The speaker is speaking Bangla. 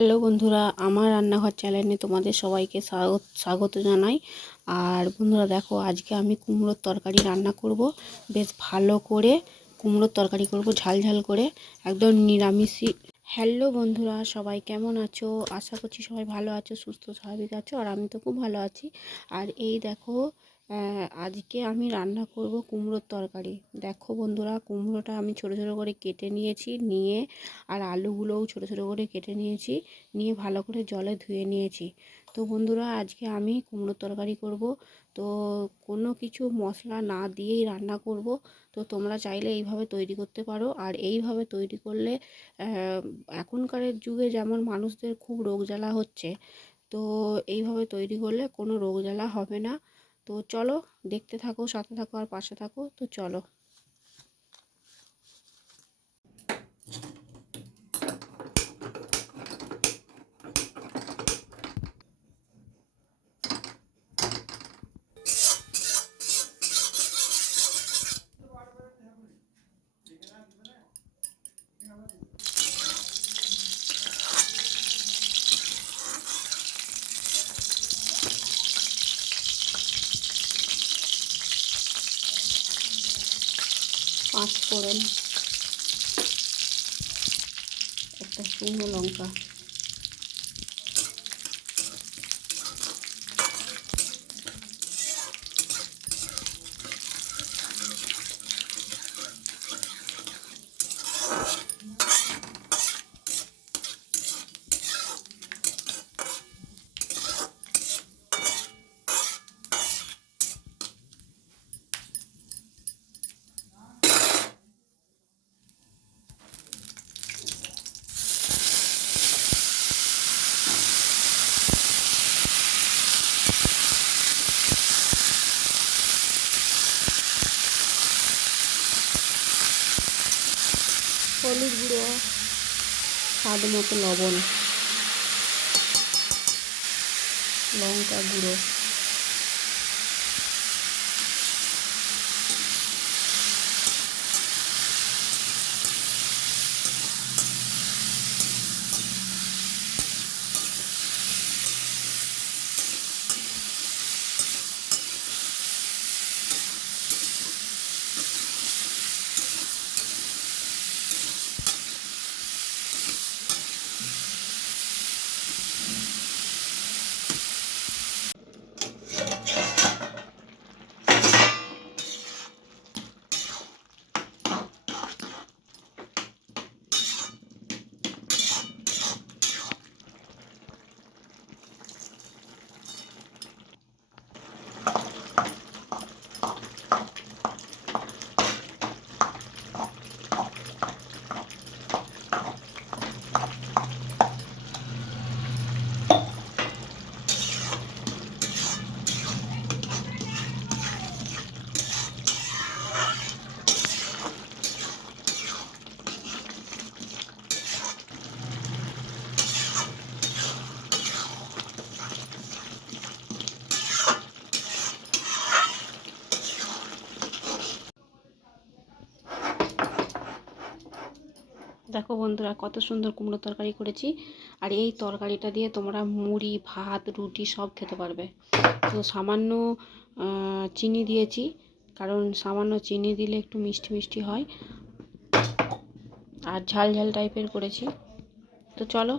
হ্যালো বন্ধুরা, আমার রান্নাঘর চ্যানেলে তোমাদের সবাইকে স্বাগত স্বাগত জানাই। আর বন্ধুরা দেখো, আজকে আমি কুমড়োর তরকারি রান্না করব। বেশ ভালো করে কুমড়োর তরকারি করব, ঝাল ঝাল করে, একদম নিরামিষই। হ্যালো বন্ধুরা, সবাই কেমন আছো? আশা করছি সবাই ভালো আছো, সুস্থ স্বাভাবিক আছো, আর আমি তো খুব ভালো আছি। আর এই দেখো আজকে আমি রান্না করব কুমড়োর তরকারি। দেখো বন্ধুরা কুমড়োটা আমি ছোট ছোট করে কেটে নিয়েছি নিয়ে আর আলুগুলোও ছোট ছোট করে কেটে নিয়েছি নিয়ে ভালো করে জলে ধুয়ে নিয়েছি। তো বন্ধুরা আজকে আমি কুমড়োর তরকারি করব। তো কোনো কিছু মশলা না দিয়েই রান্না করব। তো তোমরা চাইলে এইভাবে তৈরি করতে পারো। আর এইভাবে তৈরি করলে আহ, এখনকারের যুগে যেমন মানুষদের খুব রোগ জ্বালা হচ্ছে তো এইভাবে তৈরি করলে কোনো রোগ জ্বালা হবে না। তো চলো দেখতে থাকো সাথে থাকো আর পাশে থাকো তো চলো। পাঁচ ফোড়ন একটা শুকনো লঙ্কা। হলুদ গুঁড়ো স্বাদ মতো লবণ লঙ্কা গুঁড়ো। you দেখো বন্ধুরা, কত সুন্দর কুমড়ো তরকারি করেছি। আর এই তরকারিটা দিয়ে তোমরা মুড়ি, ভাত, রুটি সব খেতে পারবে। তো সামান্য চিনি দিয়েছি, কারণ সামান্য চিনি দিলে একটু মিষ্টি মিষ্টি হয়। আর ঝাল ঝাল টাইপের করেছি। তো চলো